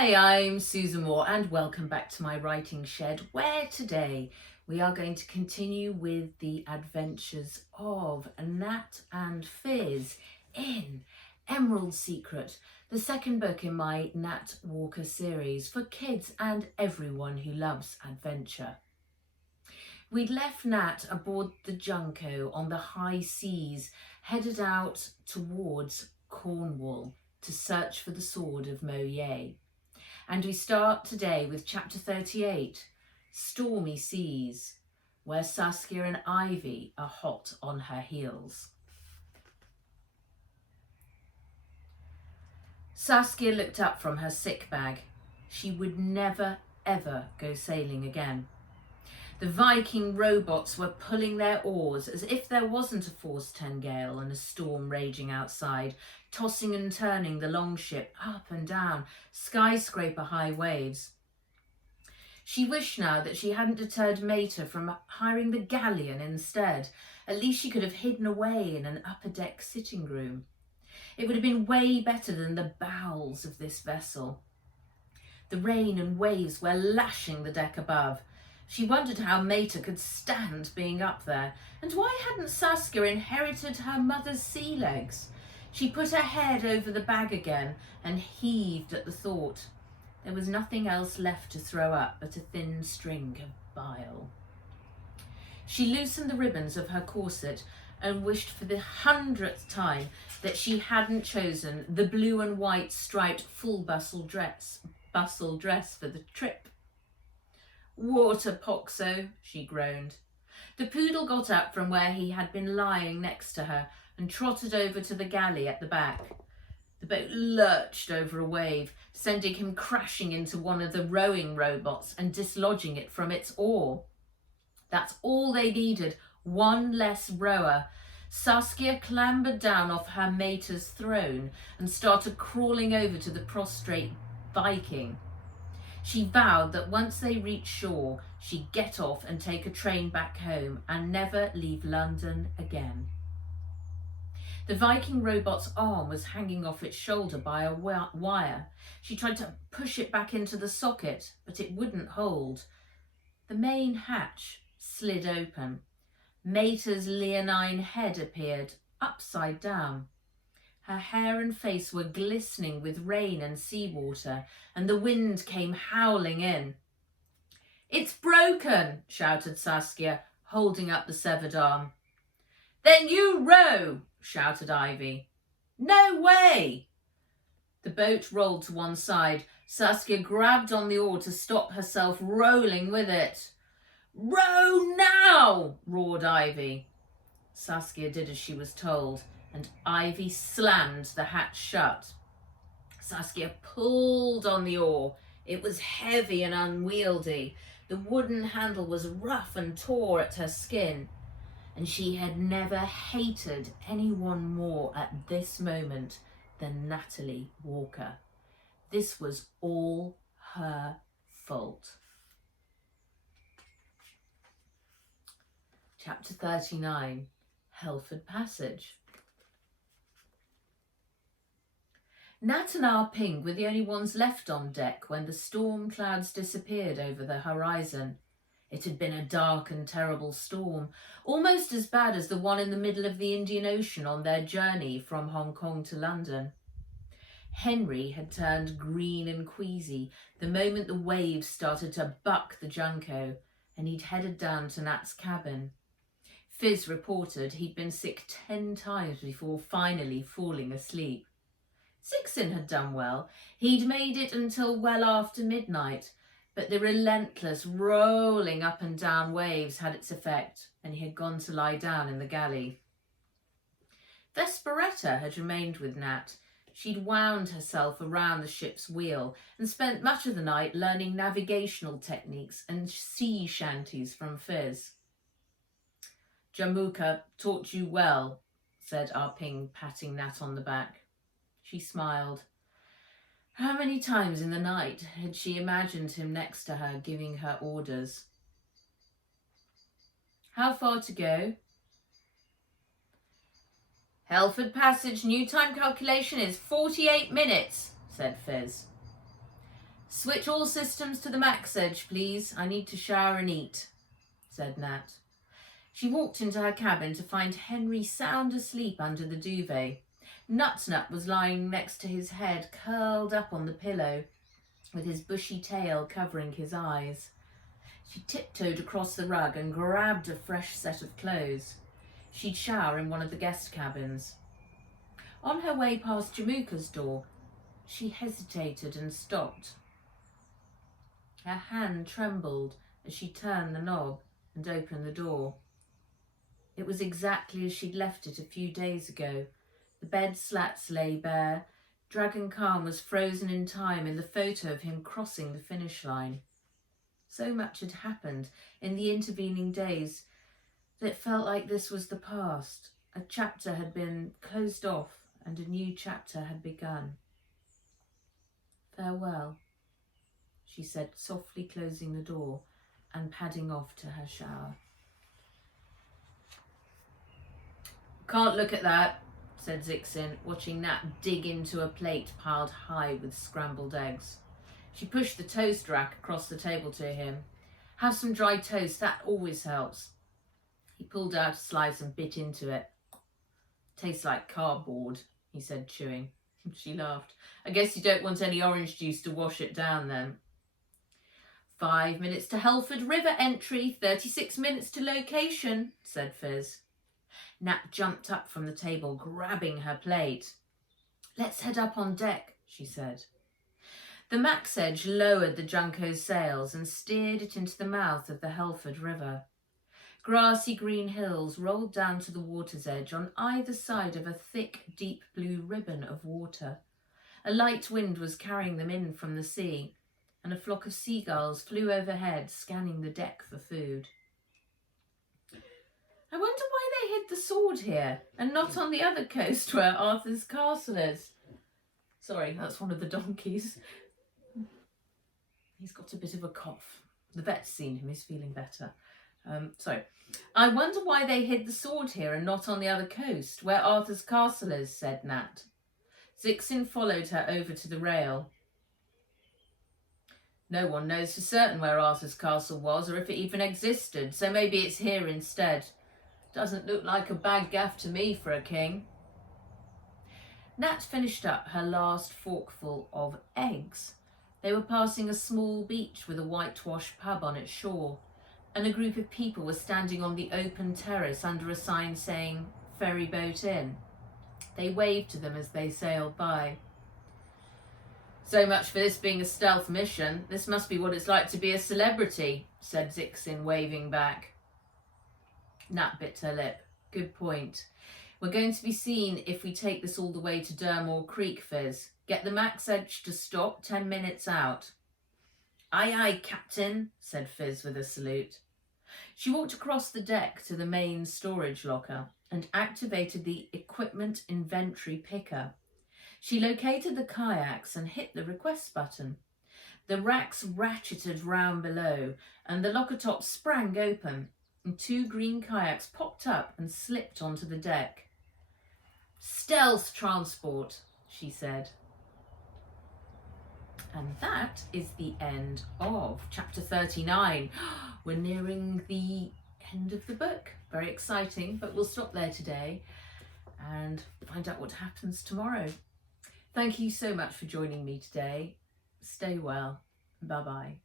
Hi, I'm Susan Moore and welcome back to my writing shed, where today we are going to continue with the adventures of Nat and Fizz in Emerald Secret, the second book in my Nat Walker series for kids and everyone who loves adventure. We'd left Nat aboard the Junco on the high seas, headed out towards Cornwall to search for the sword of Moye. And we start today with chapter 38, Stormy Seas, where Saskia and Ivy are hot on her heels. Saskia looked up from her sick bag. She would never, ever go sailing again. The Viking robots were pulling their oars as if there wasn't a force 10 gale and a storm raging outside, tossing and turning the longship up and down skyscraper high waves. She wished now that she hadn't deterred Mater from hiring the galleon instead. At least she could have hidden away in an upper deck sitting room. It would have been way better than the bowels of this vessel. The rain and waves were lashing the deck above. She wondered how Mater could stand being up there, and why hadn't Saskia inherited her mother's sea legs? She put her head over the bag again and heaved at the thought. There was nothing else left to throw up but a thin string of bile. She loosened the ribbons of her corset and wished for the 100th time that she hadn't chosen the blue and white striped full bustle dress for the trip. Water poxo, she groaned. The poodle got up from where he had been lying next to her and trotted over to the galley at the back. The boat lurched over a wave, sending him crashing into one of the rowing robots and dislodging it from its oar. That's all they needed, one less rower. Saskia clambered down off her Mater's throne and started crawling over to the prostrate Viking. She vowed that once they reached shore, she'd get off and take a train back home and never leave London again. The Viking robot's arm was hanging off its shoulder by a wire. She tried to push it back into the socket, but it wouldn't hold. The main hatch slid open. Mater's leonine head appeared, upside down. Her hair and face were glistening with rain and seawater, and the wind came howling in. "It's broken," shouted Saskia, holding up the severed arm. "Then you row," shouted Ivy. "No way!" The boat rolled to one side. Saskia grabbed on the oar to stop herself rolling with it. "Row now!" roared Ivy. Saskia did as she was told, and Ivy slammed the hatch shut. Saskia pulled on the oar. It was heavy and unwieldy. The wooden handle was rough and tore at her skin, and she had never hated anyone more at this moment than Natalie Walker. This was all her fault. Chapter 39, Helford Passage. Nat and Ah Ping were the only ones left on deck when the storm clouds disappeared over the horizon. It had been a dark and terrible storm, almost as bad as the one in the middle of the Indian Ocean on their journey from Hong Kong to London. Henry had turned green and queasy the moment the waves started to buck the Junco, and he'd headed down to Nat's cabin. Fizz reported he'd been sick 10 times before finally falling asleep. Sixin had done well. He'd made it until well after midnight, but the relentless rolling up and down waves had its effect, and he had gone to lie down in the galley. Vesperetta had remained with Nat. She'd wound herself around the ship's wheel and spent much of the night learning navigational techniques and sea shanties from Fizz. "Jamaica taught you well," said Ah Ping, patting Nat on the back. She smiled. How many times in the night had she imagined him next to her giving her orders? "How far to go?" "Helford Passage new time calculation is 48 minutes, said Fizz. "Switch all systems to the max edge, please. I need to shower and eat," said Nat. She walked into her cabin to find Henry sound asleep under the duvet. Nut was lying next to his head, curled up on the pillow, with his bushy tail covering his eyes. She tiptoed across the rug and grabbed a fresh set of clothes. She'd shower in one of the guest cabins. On her way past Jamuka's door, she hesitated and stopped. Her hand trembled as she turned the knob and opened the door. It was exactly as she'd left it a few days ago. The bed slats lay bare. Dragon Khan was frozen in time in the photo of him crossing the finish line. So much had happened in the intervening days that it felt like this was the past. A chapter had been closed off and a new chapter had begun. "Farewell," she said, softly closing the door and padding off to her shower. "Can't look at that," said Zixin, watching Nat dig into a plate piled high with scrambled eggs. She pushed the toast rack across the table to him. "Have some dry toast, that always helps." He pulled out a slice and bit into it. "Tastes like cardboard," he said, chewing. She laughed. "I guess you don't want any orange juice to wash it down then." 5 minutes to Helford River entry, 36 minutes to location," said Fizz. Nat jumped up from the table, grabbing her plate. "Let's head up on deck," she said. The max edge lowered the Junco's sails and steered it into the mouth of the Helford River. Grassy green hills rolled down to the water's edge on either side of a thick, deep blue ribbon of water. A light wind was carrying them in from the sea, and a flock of seagulls flew overhead, scanning the deck for food. "I wonder why they hid the sword here and not on the other coast where Arthur's castle is." Sorry, that's one of the donkeys. He's got a bit of a cough. The vet's seen him, he's feeling better. "I wonder why they hid the sword here and not on the other coast where Arthur's castle is," said Nat. Zixin followed her over to the rail. "No one knows for certain where Arthur's castle was or if it even existed, so maybe it's here instead. Doesn't look like a bad gaff to me for a king." Nat finished up her last forkful of eggs. They were passing a small beach with a whitewashed pub on its shore, and a group of people were standing on the open terrace under a sign saying "Ferry Boat Inn." They waved to them as they sailed by. "So much for this being a stealth mission. This must be what it's like to be a celebrity," said Zixin, waving back. Nat bit her lip. "Good point. We're going to be seen if we take this all the way to Durmore Creek, Fizz. Get the max edge to stop 10 minutes out." "Aye, aye, Captain," said Fizz with a salute. She walked across the deck to the main storage locker and activated the equipment inventory picker. She located the kayaks and hit the request button. The racks ratcheted round below and the locker top sprang open, and 2 green kayaks popped up and slipped onto the deck. "Stealth transport," she said. And that is the end of chapter 39. We're nearing the end of the book. Very exciting, but we'll stop there today and find out what happens tomorrow. Thank you so much for joining me today. Stay well. Bye-bye.